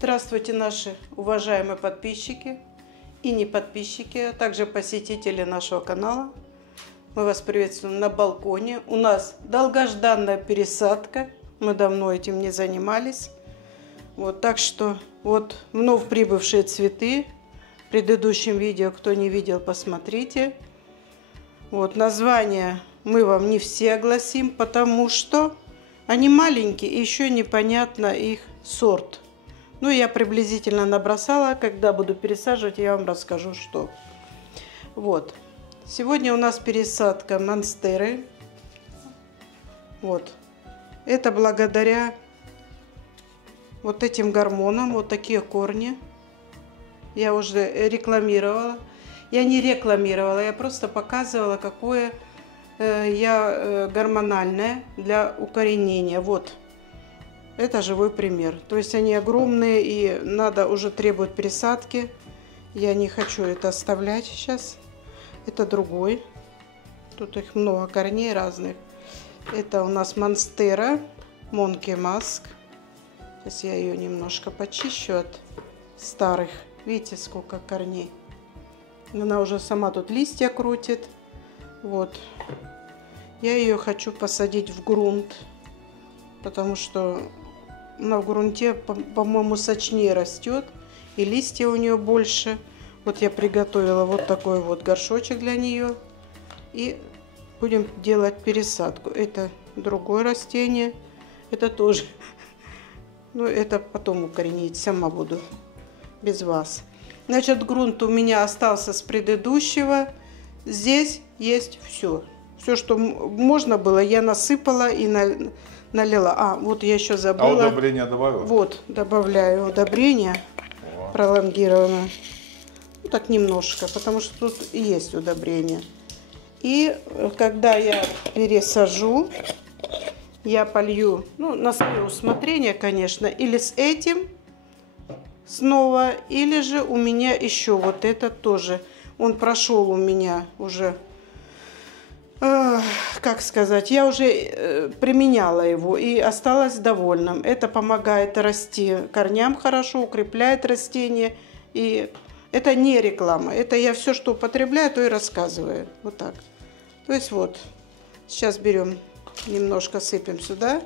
Здравствуйте, наши уважаемые подписчики и не подписчики, а также посетители нашего канала. Мы вас приветствуем на балконе. У нас долгожданная пересадка. Мы давно этим не занимались. Вот, так что вот вновь прибывшие цветы. В предыдущем видео, кто не видел, посмотрите. Вот, название мы вам не все огласим, потому что они маленькие и еще непонятно их сорт. Ну, я приблизительно набросала. Когда буду пересаживать, я вам расскажу, что. Вот. Сегодня у нас пересадка монстеры. Вот. Это благодаря вот этим гормонам. Вот такие корни. Я уже рекламировала. Я не рекламировала, я просто показывала, какое я гормональное для укоренения. Вот. Это живой пример. То есть они огромные и надо уже требует пересадки. Я не хочу это оставлять сейчас. Это другой. Тут их много корней разных. Это у нас монстера, Monkey Mask. Сейчас я ее немножко почищу от старых. Видите, сколько корней. Она уже сама тут листья крутит. Вот. Я ее хочу посадить в грунт, потому что она в грунте, по-моему, сочнее растет, и листья у нее больше. Вот я приготовила вот такой вот горшочек для нее, и будем делать пересадку. Это другое растение, это тоже, ну это потом укоренить, сама буду без вас. Значит, грунт у меня остался с предыдущего. Здесь есть все. Все, что можно было, я насыпала и налила. А, вот я еще забыла. А удобрение добавила? Вот, добавляю удобрение пролонгированное. Ну, так немножко, потому что тут есть удобрение. И когда я пересажу, я полью, ну, на свое усмотрение, конечно, или с этим снова, или же у меня еще вот этот тоже. Он прошел у меня уже, как сказать, я уже применяла его и осталась довольным. Это помогает расти корням хорошо, укрепляет растение. И это не реклама, это я все, что употребляю, то и рассказываю. Вот так. То есть вот, сейчас берем, немножко сыпем сюда.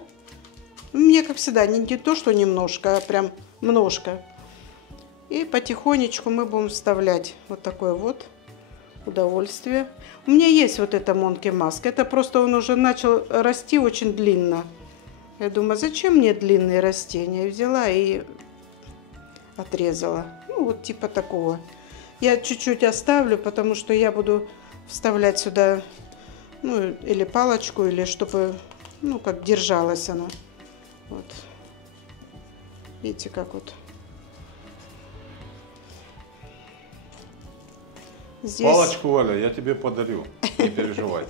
Мне, как всегда, не то, что немножко, а прям множко. И потихонечку мы будем вставлять вот такое вот удовольствие. У меня есть вот это Monkey Mask. Это просто он уже начал расти очень длинно. Я думаю, зачем мне длинные растения? Взяла и отрезала. Ну, вот типа такого. Я чуть-чуть оставлю, потому что я буду вставлять сюда, ну, или палочку, или чтобы, ну, как держалась она. Вот. Видите, как вот. Здесь... Палочку, Валя, я тебе подарю, не переживай.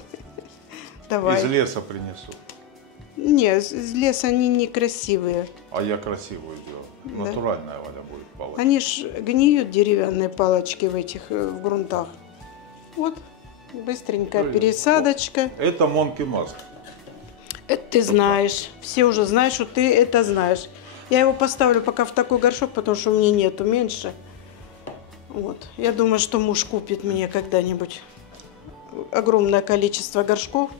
Давай. Из леса принесу. Нет, из леса они некрасивые. А я красивую сделал. Да. Натуральная, Валя, будет палочка. Они ж гниют, деревянные палочки в этих в грунтах. Вот, быстренькая пересадочка. Это Monkey Mask. Это ты знаешь. Все уже знают, что ты это знаешь. Я его поставлю пока в такой горшок, потому что у меня нету меньше. Вот. Я думаю, что муж купит мне когда-нибудь огромное количество горшков.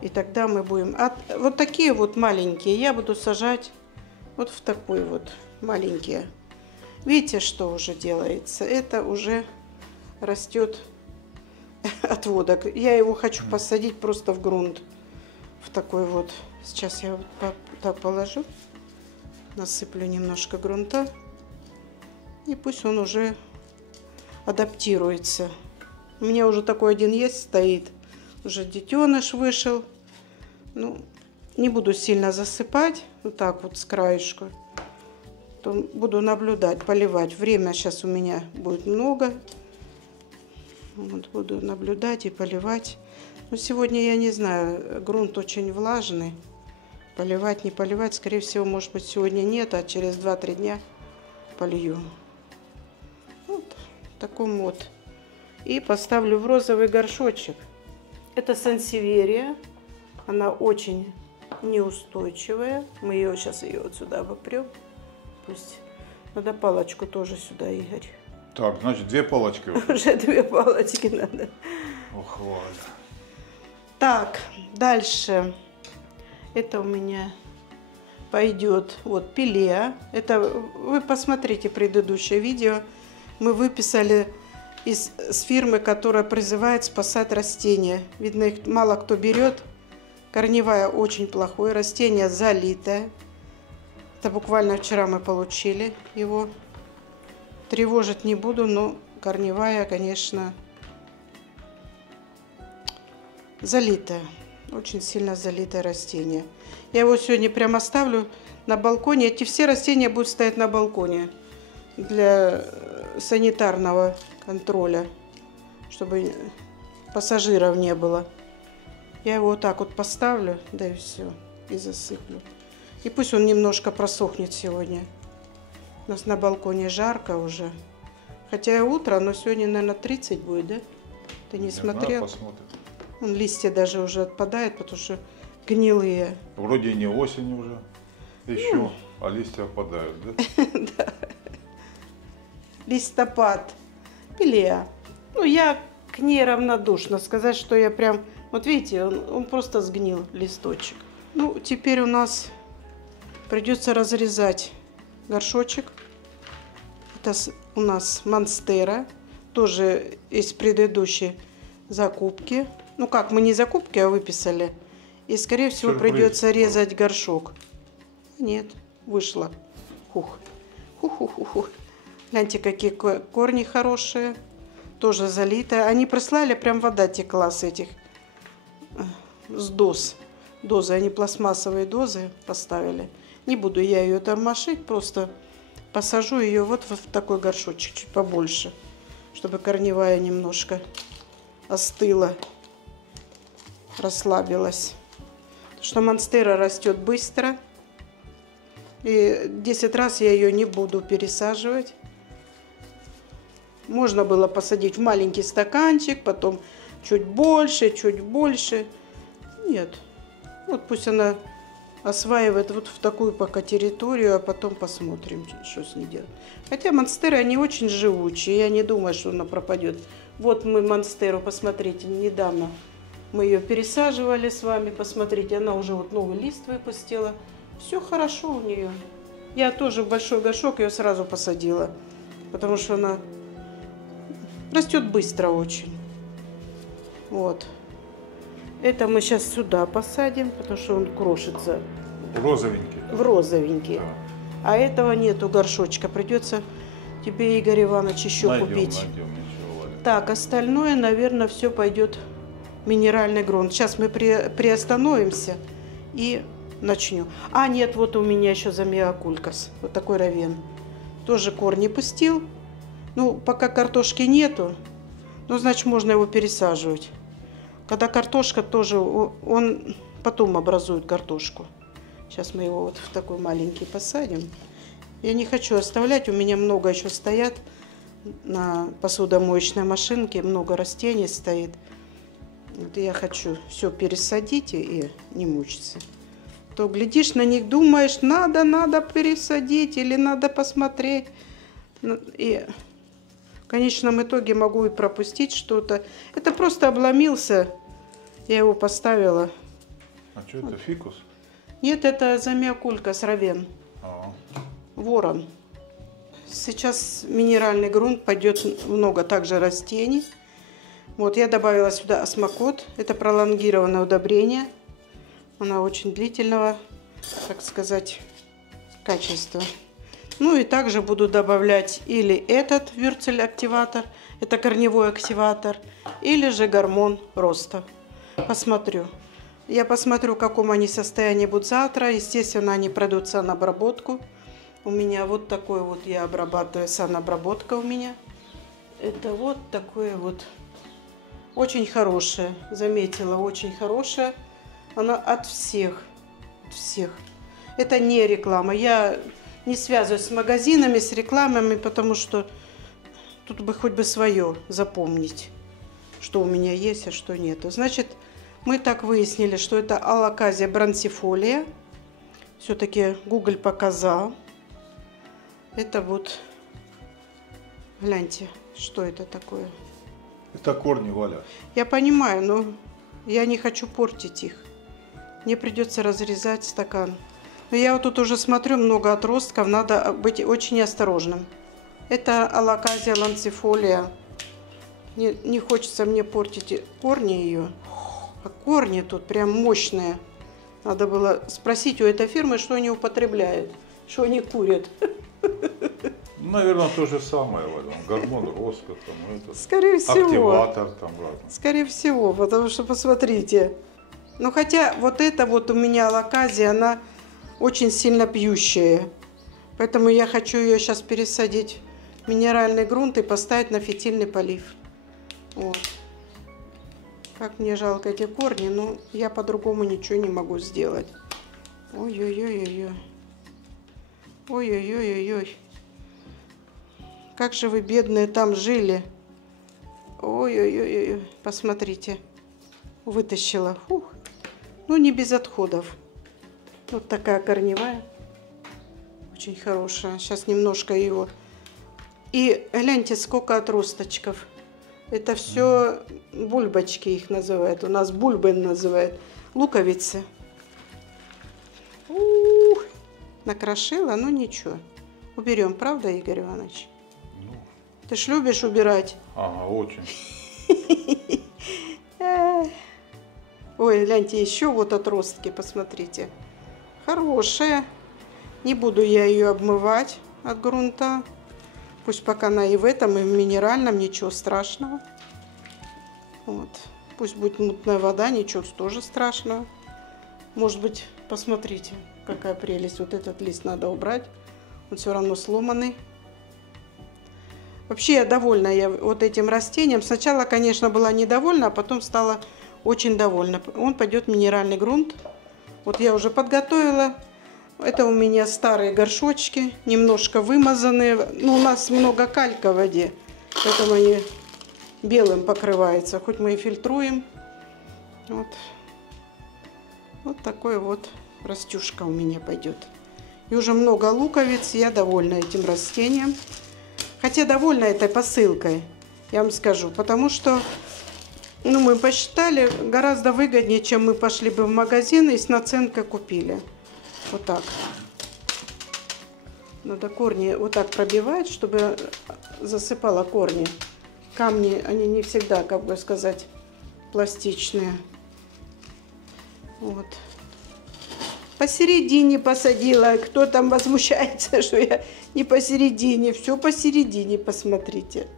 И тогда мы будем... вот такие вот маленькие я буду сажать вот в такой вот маленькие. Видите, что уже делается? Это уже растет отводок. Я его хочу посадить просто в грунт. В такой вот. Сейчас я вот так положу. Насыплю немножко грунта. И пусть он уже адаптируется. У меня уже такой один есть, стоит. Уже детеныш вышел. Ну, не буду сильно засыпать. Вот так вот с краешку. То буду наблюдать, поливать. Время сейчас у меня будет много. Вот буду наблюдать и поливать. Но сегодня я не знаю, грунт очень влажный. Поливать, не поливать, скорее всего, может быть, сегодня нет, а через 2-3 дня полью. Вот в таком вот. И поставлю в розовый горшочек. Это сансеверия. Она очень неустойчивая. Мы ее сейчас вот сюда обопрем. Пусть Надо палочку тоже сюда, Игорь. Так, значит, 2 палочки уже. Уже 2 палочки надо. Ох, Валя. Так, дальше. Это у меня пойдет вот пиле. Это вы посмотрите предыдущее видео. Мы выписали с фирмы, которая призывает спасать растения. Видно, их мало кто берет. Корневая очень плохое. Растение залитое. Это буквально вчера мы получили его. Тревожить не буду, но корневая, конечно, залитая. Очень сильно залитое растение. Я его сегодня прямо оставлю на балконе. Эти все растения будут стоять на балконе для санитарного контроля, чтобы пассажиров не было. Я его вот так вот поставлю, да и все, и засыплю. И пусть он немножко просохнет сегодня. У нас на балконе жарко уже. Хотя и утро, но сегодня, наверное, 30 будет, да? Ты не смотрел? Посмотрим. Вон листья даже уже отпадают, потому что гнилые. Вроде и не осень уже. Еще, а листья опадают, да? Да. Листопад. Пилея. Ну, я к ней равнодушна. Сказать, что я прям... Вот видите, он просто сгнил, листочек. Ну, теперь у нас придется разрезать горшочек. Это у нас монстера. Тоже из предыдущей закупки. Ну как, мы не закупки, а выписали. И, скорее всего, Сюрприз. придется резать горшок. Нет, вышло. Хух. Хух-хух-хух. Гляньте, какие корни хорошие. Тоже залитые. Они прислали, прям вода текла с этих, с доз. Дозы, они пластмассовые дозы поставили. Не буду я ее тормошить, просто посажу ее вот в такой горшочек, чуть побольше, чтобы корневая немножко остыла, расслабилась. Потому что монстера растет быстро. И 10 раз я ее не буду пересаживать. Можно было посадить в маленький стаканчик, потом чуть больше, чуть больше. Нет. Вот пусть она осваивает вот в такую пока территорию, а потом посмотрим, что с ней делать. Хотя монстеры, они очень живучие. Я не думаю, что она пропадет. Вот мы монстеру, посмотрите, недавно мы ее пересаживали с вами. Посмотрите, она уже вот новый лист выпустила. Все хорошо у нее. Я тоже в большой горшок ее сразу посадила, потому что она растет быстро очень. Вот. Это мы сейчас сюда посадим, потому что он крошится. Розовенький. В розовенький. Да. А этого нету горшочка. Придется тебе, Игорь Иванович, еще Найдем, купить. найдем, ничего, Валя. Так, остальное, наверное, все пойдет минеральный грунт. Сейчас мы приостановимся и начнем. А, нет, вот у меня еще замиокулькас. Вот такой равен. Тоже корни пустил. Ну, пока картошки нету, ну, значит, можно его пересаживать. Когда картошка тоже, он потом образует картошку. Сейчас мы его вот в такой маленький посадим. Я не хочу оставлять, у меня много еще стоят на посудомоечной машинке, много растений стоит. Вот я хочу все пересадить и не мучиться. То глядишь на них, думаешь, надо пересадить или надо посмотреть. И в конечном итоге могу и пропустить что-то. Это просто обломился. Я его поставила. А что это, фикус? Нет, это замиокулькас равен. А, Ворон. Сейчас минеральный грунт, пойдет много также растений. Вот я добавила сюда осмокот. Это пролонгированное удобрение. Она очень длительного, так сказать, качества. Ну и также буду добавлять или этот вюрцель-активатор, это корневой активатор, или же гормон роста. Посмотрю. Я посмотрю, в каком они состоянии будут завтра. Естественно, они пройдут санобработку. У меня вот такой вот я обрабатываю, санобработка у меня. Это вот такое вот. Очень хорошее. Заметила, очень хорошее. Она от всех. От всех. Это не реклама. Я не связываюсь с магазинами, с рекламами, потому что тут бы хоть бы свое запомнить, что у меня есть, а что нет. Значит, мы так выяснили, что это алоказия бронзифолия. Все-таки Google показал. Это вот, гляньте, что это такое. Это корни, Валя. Я понимаю, но я не хочу портить их. Мне придется разрезать стакан. Но я вот тут уже смотрю, много отростков, надо быть очень осторожным. Это алоказия ланцифолия. Не хочется мне портить корни ее. А корни тут прям мощные. Надо было спросить у этой фирмы, что они употребляют, что они курят. Наверное, то же самое, Валя. Гормон роста, там, это, Скорее всего. активатор, там, разный. Скорее всего, потому что посмотрите. Ну хотя вот эта вот у меня алоказия, она очень сильно пьющая. Поэтому я хочу ее сейчас пересадить в минеральный грунт и поставить на фитильный полив. Вот. Как мне жалко эти корни, но я по-другому ничего не могу сделать. Ой-ой-ой-ой-ой. Ой-ой-ой-ой-ой. Как же вы, бедные, там жили. Ой-ой-ой-ой. Посмотрите. Вытащила. Фух. Ну, не без отходов. Вот такая корневая. Очень хорошая. Сейчас немножко его. И гляньте, сколько отросточков. Это все бульбочки их называют. У нас бульбы называют. Луковицы. Ух. Накрошила, ну ничего. Уберем, правда, Игорь Иванович? Ну, Ты ж любишь убирать. ага, очень. Ой, гляньте, еще вот отростки, посмотрите. Хорошая. Не буду я ее обмывать от грунта. Пусть пока она и в этом, и в минеральном, ничего страшного. Вот. Пусть будет мутная вода, ничего тоже страшного. Может быть, посмотрите, какая прелесть. Вот этот лист надо убрать. Он все равно сломанный. Вообще я довольна вот этим растением. Сначала, конечно, была недовольна, а потом стала очень довольна. Он пойдет в минеральный грунт. Вот я уже подготовила. Это у меня старые горшочки, немножко вымазанные. Ну, у нас много калька в воде, поэтому они белым покрываются. Хоть мы и фильтруем. Вот, вот такой вот растюшка у меня пойдет. И уже много луковиц. Я довольна этим растением. Хотя довольна этой посылкой, я вам скажу. Потому что, ну, мы посчитали, гораздо выгоднее, чем мы пошли бы в магазин и с наценкой купили. Вот так. Надо корни вот так пробивать, чтобы засыпало корни. Камни, они не всегда, как бы сказать, пластичные. Вот. Посередине посадила. Кто там возмущается, что я не посередине. Все посередине, посмотрите.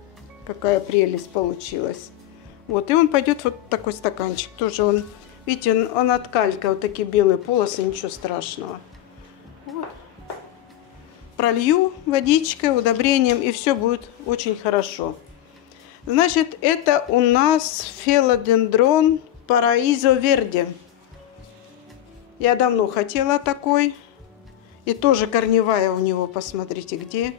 Какая прелесть получилась. Вот, и он пойдет вот такой стаканчик. Тоже он, видите, он от калька, вот такие белые полосы, ничего страшного. Вот. Пролью водичкой, удобрением, и все будет очень хорошо. Значит, это у нас филодендрон параизо верди. Я давно хотела такой. И тоже корневая у него, посмотрите, где.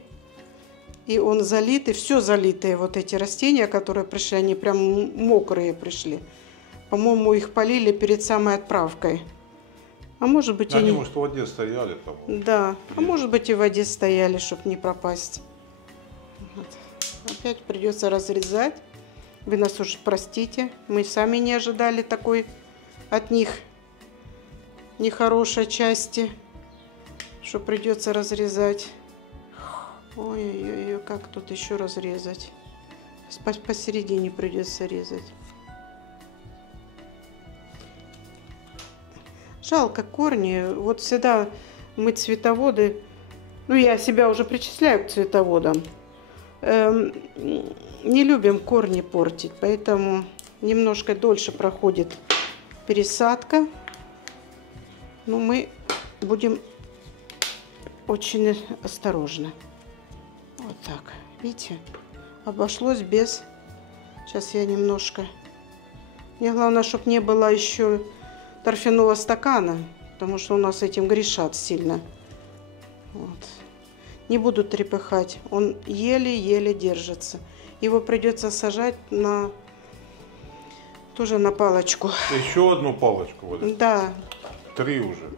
И он залит, и все залитые. Вот эти растения, которые пришли, они прям мокрые пришли. По-моему, их полили перед самой отправкой. А может быть, они, может, в воде стояли там. Да, а может быть, и в воде стояли, чтобы не пропасть. Вот. Опять придется разрезать. Вы нас уж простите. Мы сами не ожидали такой от них нехорошей части, что придется разрезать. Ой-ой-ой, как тут еще разрезать? Посередине придется резать. Жалко корни. Вот всегда мы цветоводы, ну я себя уже причисляю к цветоводам, не любим корни портить, поэтому немножко дольше проходит пересадка. Но мы будем очень осторожны. Вот так. Видите? Обошлось без... Сейчас я немножко... Мне главное, чтобы не было еще торфяного стакана, потому что у нас этим грешат сильно. Вот. Не буду трепыхать. Он еле-еле держится. Его придется сажать на... Тоже на палочку. Еще одну палочку? Вот. Да. 3 уже.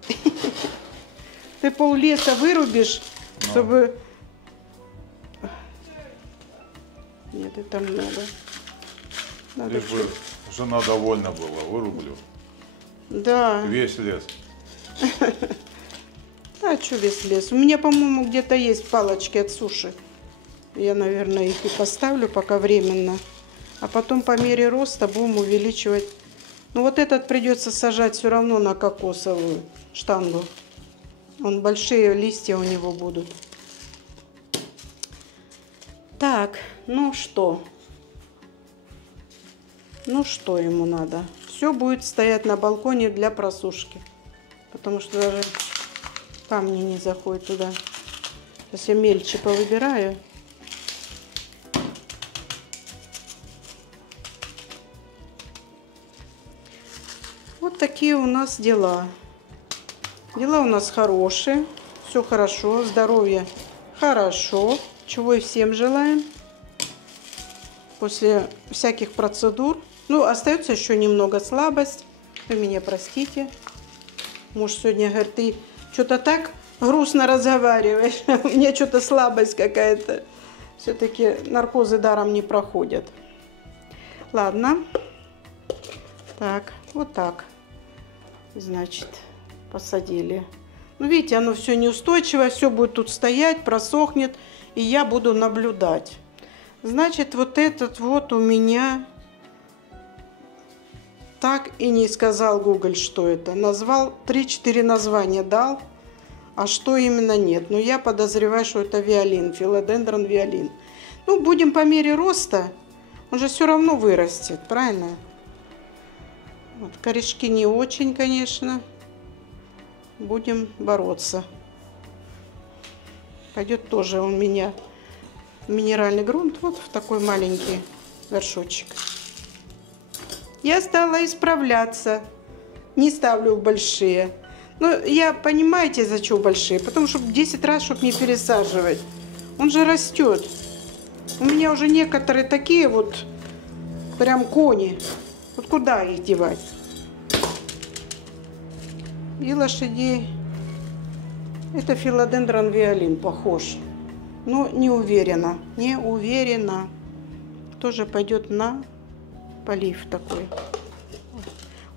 Ты пол леса вырубишь, чтобы Нет, это много. Надо Лишь бы жена довольна была, вырублю. Да. Весь лес. А что весь лес? У меня, по-моему, где-то есть палочки от суши. Я, наверное, их и поставлю пока временно. А потом по мере роста будем увеличивать. Ну вот этот придется сажать все равно на кокосовую штангу. Он большие листья у него будут. Так, ну что? Ну что ему надо? Все будет стоять на балконе для просушки. Потому что даже камни не заходят туда. Сейчас я мельче повыбираю. Вот такие у нас дела. Дела у нас хорошие. Все хорошо. Здоровье хорошо. Чего и всем желаем. После всяких процедур. Ну, остается еще немного слабость. Вы меня простите. Муж сегодня говорит, ты что-то так грустно разговариваешь. У меня что-то слабость какая-то. Все-таки наркозы даром не проходят. Ладно. Так, вот так. Значит, посадили. Ну, видите, оно все неустойчиво. Все будет тут стоять, просохнет. И я буду наблюдать. Значит, вот этот вот у меня... Так и не сказал Google, что это. Назвал 3-4 названия, дал. А что именно нет. Но я подозреваю, что это виолин. Филодендрон виолин. Ну, будем по мере роста. Он же все равно вырастет, правильно? Вот, корешки не очень, конечно. Будем бороться. Пойдет тоже у меня минеральный грунт. Вот в такой маленький горшочек. Я стала исправляться. Не ставлю в большие. Но я, понимаете, за что большие? Потому что 10 раз, чтобы не пересаживать. Он же растет. У меня уже некоторые такие вот, прям кони. Вот куда их девать? И лошадей. Это филодендрон виолин, похож. Но не уверена. Не уверена. Тоже пойдет на полив такой.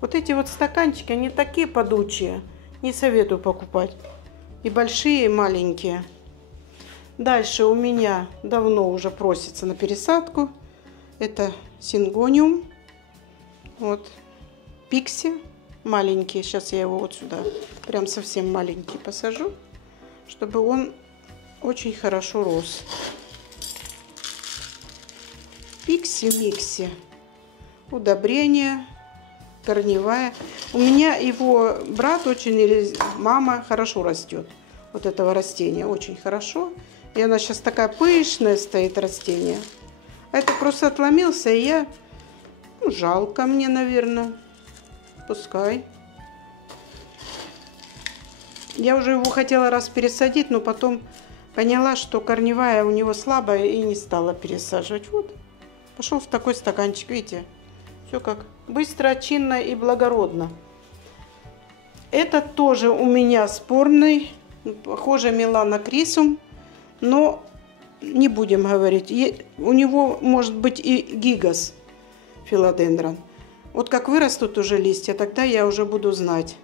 Вот эти вот стаканчики, они такие подучие. Не советую покупать. И большие, и маленькие. Дальше у меня давно уже просится на пересадку. Это сингониум. Вот. Пикси. Маленький. Сейчас я его вот сюда прям совсем маленький посажу. Чтобы он очень хорошо рос. Пикси-микси. Удобрение. Корневая. У меня его брат очень, или мама хорошо растет. Вот этого растения. Очень хорошо. И она сейчас такая пышная стоит растение. А это просто отломился, и я... Ну, жалко мне, наверное. Пускай. Я уже его хотела раз пересадить, но потом поняла, что корневая у него слабая, и не стала пересаживать. Вот. Пошел в такой стаканчик, видите? Все как быстро, чинно и благородно. Этот тоже у меня спорный. Похоже, Милана крисум. Но не будем говорить. У него может быть и гигас филодендрон. Вот как вырастут уже листья, тогда я уже буду знать,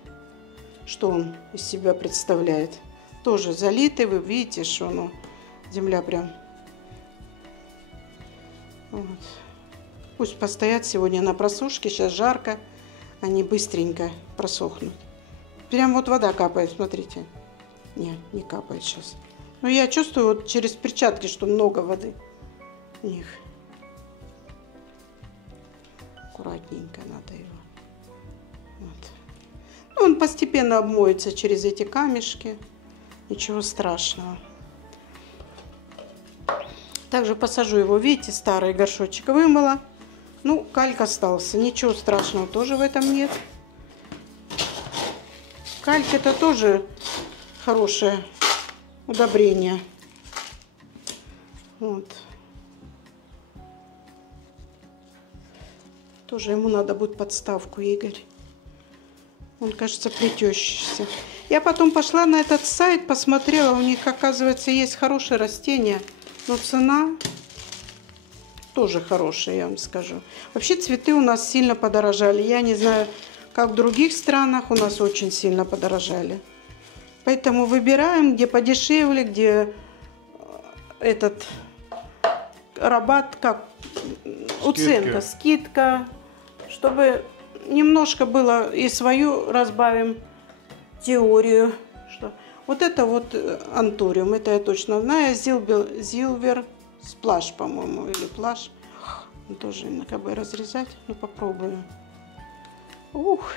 что он из себя представляет. Тоже залитый, вы видите, что оно, земля прям. Вот. Пусть постоят сегодня на просушке, сейчас жарко, они быстренько просохнут. Прям вот вода капает, смотрите. Нет, не капает сейчас. Но я чувствую вот через перчатки, что много воды в них. Аккуратненько надо его. Вот. Ну, он постепенно обмоется через эти камешки. Ничего страшного. Также посажу его, видите, старый горшочек вымыла. Ну, кальк остался. Ничего страшного тоже в этом нет. Кальк это тоже хорошее удобрение. Вот. Тоже ему надо будет подставку, Игорь. Он, кажется, плетещийся. Я потом пошла на этот сайт, посмотрела. У них, оказывается, есть хорошие растения. Но цена тоже хорошие, я вам скажу. Вообще цветы у нас сильно подорожали. Я не знаю, как в других странах, у нас очень сильно подорожали. Поэтому выбираем, где подешевле, где этот рабат, как уценка, скидка, чтобы немножко было и свою разбавим теорию. Что вот это вот антуриум, это я точно знаю, Зилвер сплаш, по-моему, или плаш. Тоже как бы разрезать, ну попробую. Ух,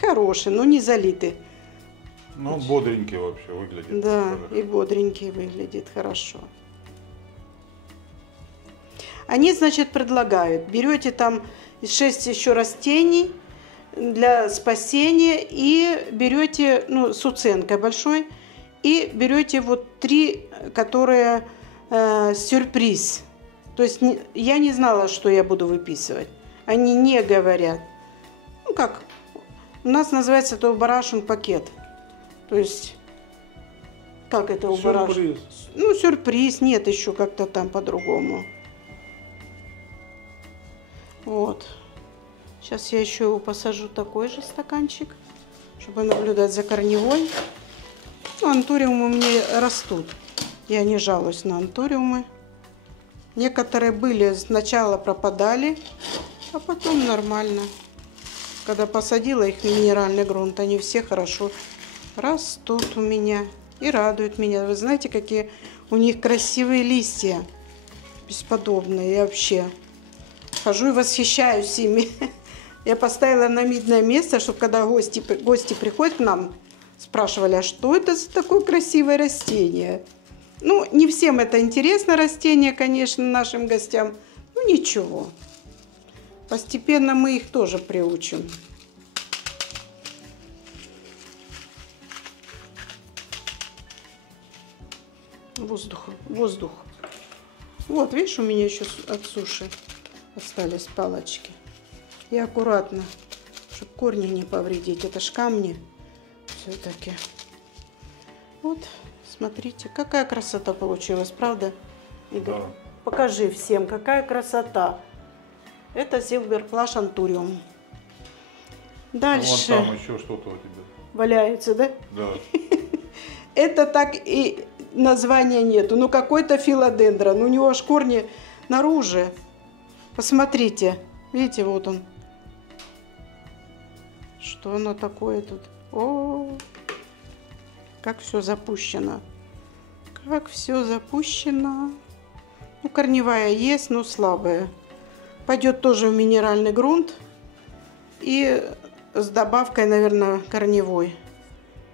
хороший, но не залитый. Ну, бодренький вообще выглядит. Да, и бодренький выглядит хорошо. Они, значит, предлагают, берете там 6 еще растений для спасения и берете, ну, с уценкой большой, и берете вот 3, которые сюрприз. То есть я не знала, что я буду выписывать. Они не говорят. Ну, как, у нас называется это барашин пакет. То есть, как это у барашин? Ну, сюрприз, нет, еще как-то там по-другому. Вот. Сейчас я еще его посажу такой же стаканчик, чтобы наблюдать за корневой. Ну, антуриумы у меня растут. Я не жалуюсь на антуриумы. Некоторые были, сначала пропадали, а потом нормально. Когда посадила их в минеральный грунт, они все хорошо растут у меня и радуют меня. Вы знаете, какие у них красивые листья. Бесподобные. Я вообще хожу и восхищаюсь ими. Я поставила на видное место, чтобы когда гости приходят к нам, спрашивали, а что это за такое красивое растение? Ну, не всем это интересно, растение, конечно, нашим гостям. Ну, ничего. Постепенно мы их тоже приучим. Воздух. Вот, видишь, у меня еще от суши остались палочки. И аккуратно, чтобы корни не повредить. Это ж камни все-таки. Вот, смотрите, какая красота получилась, правда, Игорь? Да. Покажи всем, какая красота. Это Зилбер Плаш Антуриум. Дальше. Вон там еще что-то у тебя. Валяется, да? Да. Это так и названия нету. Ну, какой-то филодендрон. У него аж корни наружу. Посмотрите. Видите, вот он. Что оно такое тут? О, как все запущено. Как все запущено. Ну, корневая есть, но слабая. Пойдет тоже в минеральный грунт. И с добавкой, наверное, корневой.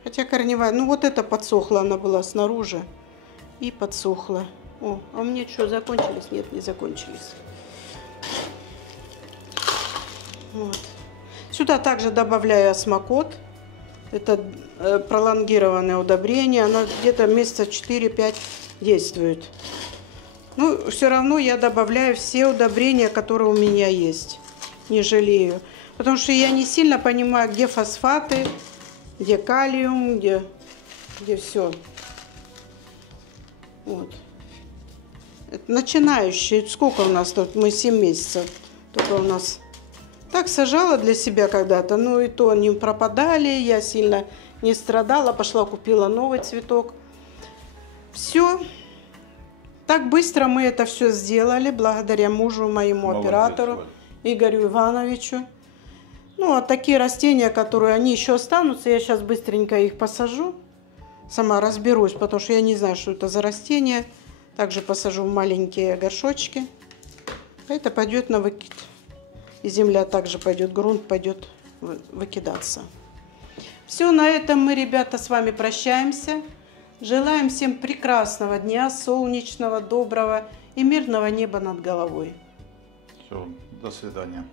Хотя корневая, ну вот это подсохла, она была снаружи. И подсохла. О, а у меня что, закончились? Нет, не закончились. Вот. Сюда также добавляю осмокот. Это пролонгированное удобрение. Оно где-то месяца 4-5 действует. Ну, все равно я добавляю все удобрения, которые у меня есть. Не жалею. Потому что я не сильно понимаю, где фосфаты, где калиум, где все. Вот. Это начинающие. Сколько у нас тут? Мы 7 месяцев. Только у нас... Так сажала для себя когда-то. Ну и то они пропадали. Я сильно не страдала. Пошла, купила новый цветок. Все. Так быстро мы это все сделали. Благодаря мужу, моему оператору, Игорю Ивановичу. Ну, а такие растения, которые они еще останутся, я сейчас быстренько их посажу. Сама разберусь, потому что я не знаю, что это за растения. Также посажу в маленькие горшочки. Это пойдет на выкид. И земля также пойдет, грунт пойдет выкидаться. Все, на этом мы, ребята, с вами прощаемся. Желаем всем прекрасного дня, солнечного, доброго и мирного неба над головой. Все, до свидания.